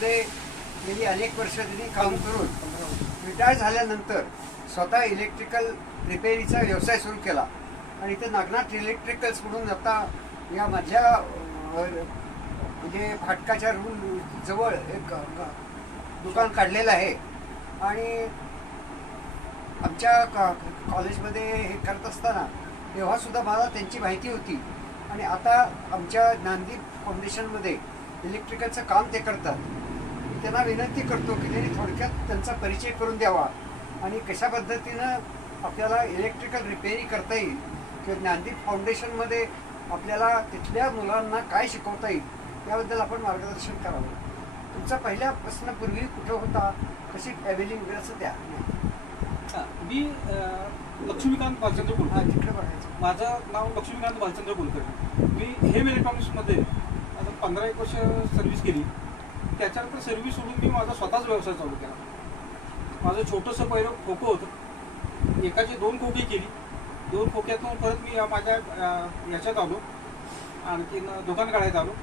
ऑफिसमध्ये गेली अनेक वर्ष त्यांनी काम करून रिटायर झाल्यानंतर स्वतः इलेक्ट्रिकल रिपेअरीचा व्यवसाय सुरू केला आणि इथे नागनाथ इलेक्ट्रिकल्स म्हणून आता या मधल्या म्हणजे फाटकाच्या रूम जवळ एक दुकान काढलेलं आहे. आणि आमच्या कॉलेजमध्ये हे करत असताना तेव्हासुद्धा मला त्यांची माहिती होती आणि आता आमच्या ज्ञानदीप फाउंडेशनमध्ये इलेक्ट्रिकलचं काम ते करतात. मी त्यांना विनंती करतो की त्यांनी थोडक्यात त्यांचा परिचय करून द्यावा आणि कशा पद्धतीनं आपल्याला इलेक्ट्रिकल रिपेअरी करता येईल किंवा ज्ञानदीप फाउंडेशनमध्ये आपल्याला तिथल्या मुलांना काय शिकवता येईल याबद्दल आपण मार्गदर्शन करावं. तुमचा पहिल्यापासून पूर्वी कुठं होता, कशी फॅमिली वगैरे असं द्या. मी लक्ष्मीकांत भालचंद्र कुलकर्णी. तिकडे बघायचं. माझं नाव लक्ष्मीकांत भालचंद्र कुलकर्णी. मी हेम इलेक्ट्रॉनिक्समध्ये आता 15-1 वर्ष सर्व्हिस केली. त्याच्यानंतर सर्व्हिस सोडून मी माझा स्वतःच व्यवसाय चालू केला. माझं छोटंसं पहिलं खोकं होतं. एकाची 2 खोकी केली. 2 खोक्यातून परत मी माझ्या याच्यात आलो, आणखीन दुकान गाळ्यात आलो.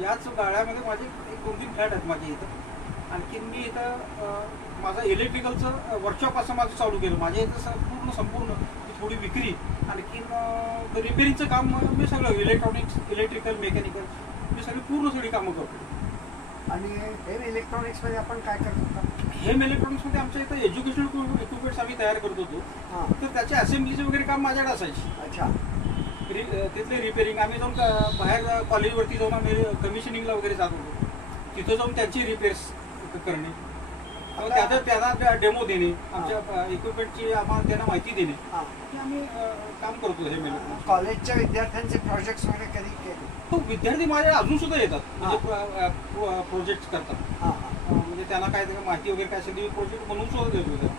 याच गाळ्यामध्ये माझे 1-2-3 फ्लॅट आहेत माझ्या इथं. आणखीन मी इथं माझं इलेक्ट्रिकलचं वर्कशॉप असं माझं चालू केलं. माझ्या इथं संपूर्ण थोडी विक्री, आणखीन रिपेअरिंगचं काम मी सगळं इलेक्ट्रॉनिक्स, इलेक्ट्रिकल, मेकॅनिकल मी सगळी कामं करतो. आणि हेम इलेक्ट्रॉनिक्समध्ये आपण काय करतो? हेम इलेक्ट्रॉनिक्समध्ये आमच्या इथं एज्युकेशनल इक्विपमेंट्स आम्ही तयार करत होतो. तर त्याचे असेंब्लीचे वगैरे काम माझ्याकडे असायचे. अच्छा. तिथले रिपेअरिंग आम्ही जाऊन बाहेर कॉलेजवरती जाऊन आम्ही कमिशनिंगला वगैरे जात होतो. तिथं जाऊन त्यांची रिपेअर्स करणे, त्यांना डेमो देणे, आमच्या इक्विपमेंटची आम्हाला त्यांना माहिती देणे, हे आम्ही काम करतो. हे इलेक्ट्रॉनिक्स कॉलेजच्या विद्यार्थ्यांचे प्रोजेक्ट्स वगैरे कधी केले? तो विद्यार्थी माझ्या अजून सुद्धा येतात, म्हणजे प्रोजेक्ट करतात. म्हणजे त्यांना काय माहिती वगैरे काय असेल प्रोजेक्ट बनवून सुद्धा देतो.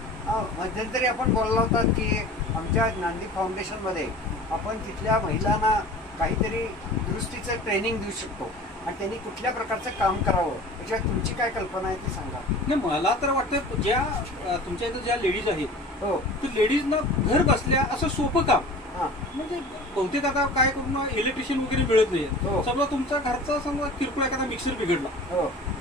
मध्यंतरी आपण बोललो होतात की आमच्या ज्ञानदीप फाउंडेशनमध्ये आपण तिथल्या महिलांना काहीतरी दुरुस्तीचं ट्रेनिंग देऊ शकतो आणि त्यांनी कुठल्या प्रकारचं काम करावं याच्यात तुमची काय कल्पना आहे ती सांगा. नाही, मला तर वाटतं ज्या तुमच्या इथं ज्या लेडीज आहेत, हो, तर लेडीजना घर बसल्या असं सोपं काम, म्हणजे बहुतेक आता काय करून इलेक्ट्रिशियन वगैरे मिळत नाही. समजा तुमचा घरचा समजा किरकोळ एखादा मिक्सर बिघडला,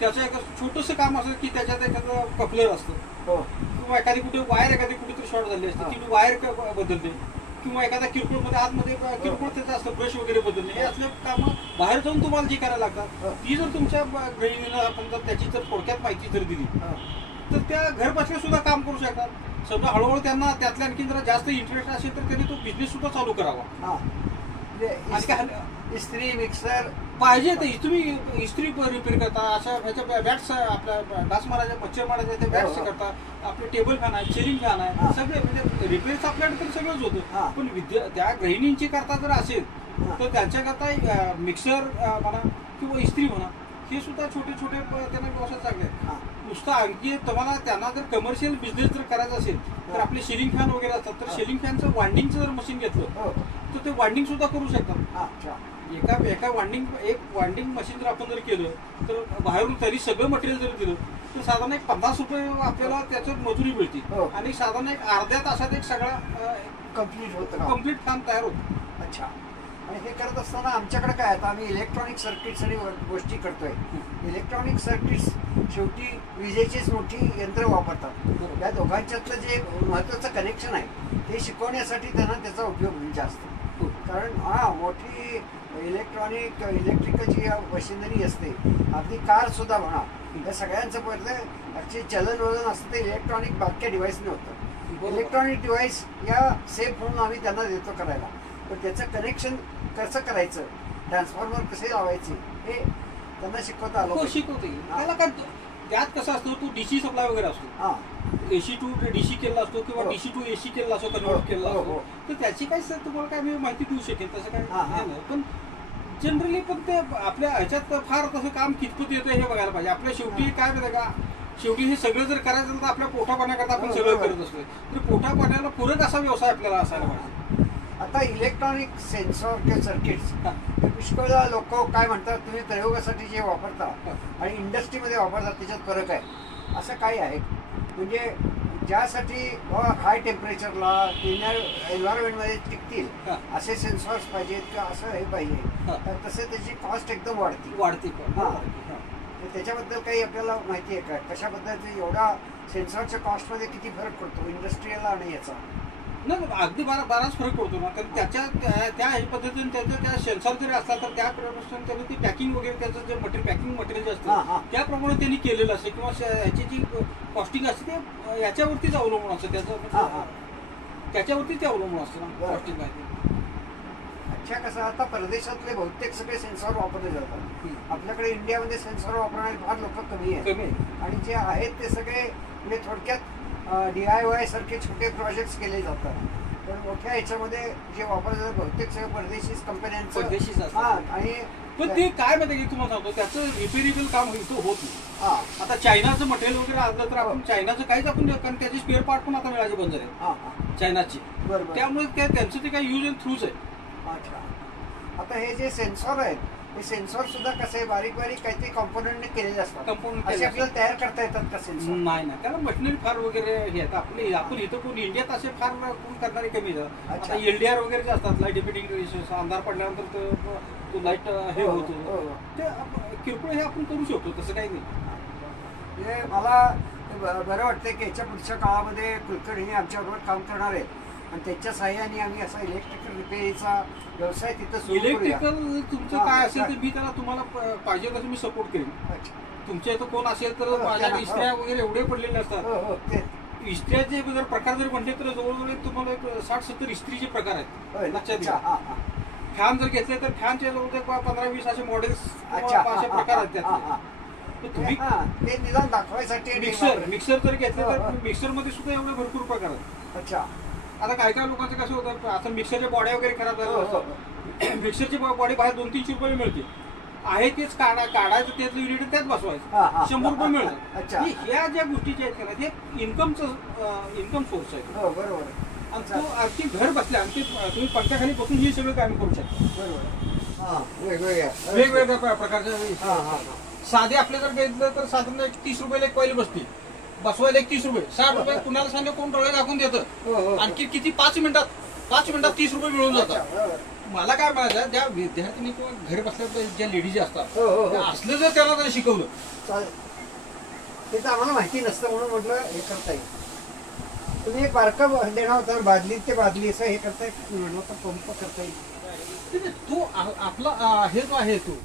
त्याचं एक छोटंसं काम असं की त्याच्यात एखादं कपलर असतं, किंवा एखादी कुठे वायर कुठेतरी शॉर्ट झाली असते, ती वायर बदलते, किंवा एखादा किरकोळमध्ये आतमध्ये किरकोळ त्याचं असतं ब्रश वगैरे बदलणे, हे असले कामं बाहेर जाऊन तुम्हाला जी करायला लागतात, ती जर तुमच्या गृहिणीला आपण जर त्याची जर थोडक्यात माहिती जर दिली तर त्या घर बसल्या सुद्धा काम करू शकतात. समजा हळूहळू त्यांना त्यातल्या आणखी जरा जास्त इंटरेस्ट असेल तर त्यांनी तो बिझनेस सुद्धा चालू करावा. इस्त्री, मिक्सर पाहिजे तर तुम्ही इस्त्री रिपेअर करता, अशा ह्याच्या बॅट्स, आपल्या डास मारायच्या, मच्छर मारायच्या त्या बॅट्स करता, आपले टेबल फॅन आहे, सिलिंग फॅन आहे, सगळे म्हणजे रिपेअरचं आपल्याकडे तर सगळंच होतं. पण त्या गृहिणींची करता जर असेल तर त्यांच्याकरता मिक्सर म्हणा किंवा इस्त्री म्हणा, हे सुद्धा छोटे छोटे त्यांना व्यवसाय चांगले आहेत. नुसतं आणखी तुम्हाला त्यांना जर कमर्शियल बिझनेस जर करायचा असेल तर आपले सिलिंग फॅन वगैरे असतात, तर सिलिंग फॅनचं वाइंडिंगचं जर मशीन घेतलं तर ते वाइंडिंग सुद्धा करू शकतात. एका एक वाइंडिंग मशीन जर आपण जर केलं तर बाहेरून तरी सगळं मटेरियल जर दिलं तर साधारण एक 50 रुपये आपल्याला त्याचं मजुरी मिळते आणि साधारण एक अर्ध्या तासात एक सगळा कम्प्लीट काम तयार होतं. अच्छा. आणि हे करत असताना आमच्याकडे काय आता आम्ही इलेक्ट्रॉनिक सर्किट्स आणि गोष्टी करतोय. इलेक्ट्रॉनिक सर्किट्स शेवटी विजेचीच मोठी यंत्र वापरतात. या दोघांच्यातलं जे महत्त्वाचं कनेक्शन आहे ते शिकवण्यासाठी त्यांना त्याचा उपयोग होईल जास्त. कारण मोठी इलेक्ट्रिकल जी मशिनरी असते, अगदी कार सुद्धा म्हणा, या सगळ्यांचं पहिलं चलन असतं ते इलेक्ट्रॉनिक बाक्या डिव्हाइसने होतं. इलेक्ट्रॉनिक डिव्हाइस या सेफ म्हणून आम्ही त्यांना देतो करायला, पण त्याचं कनेक्शन कसं करायचं, ट्रान्सफॉर्मर कसे लावायचे हे त्यांना शिकवता आलं. शिकवते त्याला काय, त्यात कसं असतं, तो डीसी सप्लाय वगैरे असतो, AC टू DC केला असतो किंवा DC टू AC केला असतो, कन्वर्ट केला असतो, तर त्याची काय सर तुम्हाला काय मी माहिती देऊ शकेल तसं काय नाही. पण जनरली पण ते आपल्या ह्याच्यात फार तसं काम कितपत येतं हे बघायला पाहिजे. आपल्या शेवटी काय माहिती का, शेवटी हे सगळं जर करायचं तर आपल्या पोटा पाण्याकरता आपण सगळं करत असतो, तर पोटा पाण्याला पूरक असा व्यवसाय आपल्याला असायला पाहिजे. आता इलेक्ट्रॉनिक सेन्सॉर किंवा सर्किट्स पुष्कळ लोक काय म्हणतात, तुम्ही प्रयोगासाठी जे वापरता आणि इंडस्ट्रीमध्ये वापरतात त्याच्यात फरक आहे, असं काय आहे? म्हणजे ज्यासाठी हाय टेम्परेचरला एन्व्हायरमेंटमध्ये टिकतील असे सेन्सॉर्स पाहिजेत किंवा असं हे पाहिजे, तर तसे त्याची कॉस्ट एकदम वाढते. त्याच्याबद्दल काही आपल्याला माहिती आहे का? कशा पद्धतीने एवढा सेन्सॉरच्या कॉस्टमध्ये किती फरक पडतो इंडस्ट्रीयलला आणि याचा? नाही अगदी बराच फरक पडतो ना, कारण त्याच्या त्या पद्धतीने त्याचं त्या सेन्सॉर जरी असला तर त्याप्रमाणे त्यांनी ती पॅकिंग वगैरे त्याचं जे पॅकिंग मटेरियल जे असतं त्याप्रमाणे त्यांनी केलेलं असतं किंवा ह्याची जी कॉस्टिंग असते ते याच्यावरतीच अवलंबून असतं, त्याच्यावरतीच ते अवलंबून असतं ना कॉस्टिंग आहे. अच्छा, कसं आता परदेशातले बहुतेक सगळे सेन्सॉर वापरले जातात. आपल्याकडे इंडियामध्ये सेन्सॉर वापरणारे फार लोक कमी आहेत आणि जे आहेत ते सगळे म्हणजे थोडक्यात DIY सारखे छोटे प्रोजेक्ट्स केले जातात. पण मोठ्या ह्याच्यामध्ये जे वापरले जातात बहुतेक सगळे परदेशीच कंपन्यांचं. आणि पण ते काय माहिती की तुम्हाला सांगतो त्याचं रिपेरेबल काम इथं होत नाही. आता चायनाचं मटेरियल वगैरे आलं तर आपण चायनाचं काहीच आपण, कारण त्याचे स्पेअर पार्ट पण आता मिळायचे बंद झाले चायनाची. त्यामुळे त्यांचं ते काही यूज अँड थ्रूच आहे. अच्छा, आता हे जे सेन्सॉर आहेत हे सेन्सॉर सुद्धा कसे बारीक बारीक काहीतरी कॉम्पोनंटने केलेले असतात. असे आपल्याला तयार करता येतात का सेन्सॉर? नाही त्याला मशिनरी फार वगैरे हे आपण इथं कोण इंडियात असे फार कोण करणारे कमी आहेत. आता LDR वगैरे जे असतात लाईट डिपेंडिंग, अंधार पडल्यानंतर तो लाईट हे होतो ते किरकोळ हे आपण करू शकतो, तसं काही नाही. म्हणजे मला बरं वाटतं की याच्या पुढच्या काळामध्ये कुलकर्णी आमच्याबरोबर काम करणार आहेत आणि त्याच्या साह्याने आम्ही असा इलेक्ट्रिकल रिपेअरीचा व्यवसाय तिथं सुरू करूया. इलेक्ट्रिकल तुमचं काय असेल तर मी त्याला तुम्हाला पाहिजे तसं मी सपोर्ट करेन. तुमच्या इथं कोण असेल तर माझ्या इस्त्र्या वगैरे एवढे पडलेले असतात. इस्त्र्याचे जर प्रकार जर म्हटले तर जवळजवळ तुम्हाला 60-70 इस्त्रीचे प्रकार आहेत लक्षात घ्या. फॅन जर घेतले तर फॅनचे जवळ 15-20 असे मॉडेल्स असे प्रकार आहेत त्यातले. तुम्ही ते निदान दाखवायसाठी मिक्सर जर घेतले तर मिक्सर मध्ये सुद्धा एवढे भरपूर प्रकार आहेत. अच्छा, आता काय लोकांचं कसं होतं, आता मिक्सरच्या बॉड्या वगैरे खराब झाल्या, मिक्सरची बॉडी बाहेर 200-300 रुपये मिळते, आहे तेच काढायचं त्याचं युनिट त्यात बसवायचं 100 रुपये मिळतात. ह्या ज्या गोष्टीच्या आहेत ना ते इन्कम सोर्स आहे. बरोबर. आणि तो अगदी घर बसल्या आणि तुम्ही पंख्याखाली बसून ही सगळं काम करू शकता. बरोबर, वेगवेगळ्या प्रकारच्या. साधे आपले जर घेतलं तर साधारण 30 रुपयाला एक कॉईल बसते, बसवायला 30 रुपये, 60 रुपये. कुणाला सांगा कोण डोळे दाखवून देतं, आणखी किती 5 मिनिटात 30 रुपये मिळून जातात. मला काय म्हणायचं, ज्या विद्यार्थ्यांनी किंवा घरी बसल्या ज्या लेडीज असतात असलं जर त्यांना जर शिकवलं ते तर आम्हाला माहिती नसतं म्हणून म्हटलं हे करता येईल. तुम्ही एक बारकं देणार होता बादली ते बादली असं हे करता येईल, पंप करता येईल तो आपला हे जो आहे तो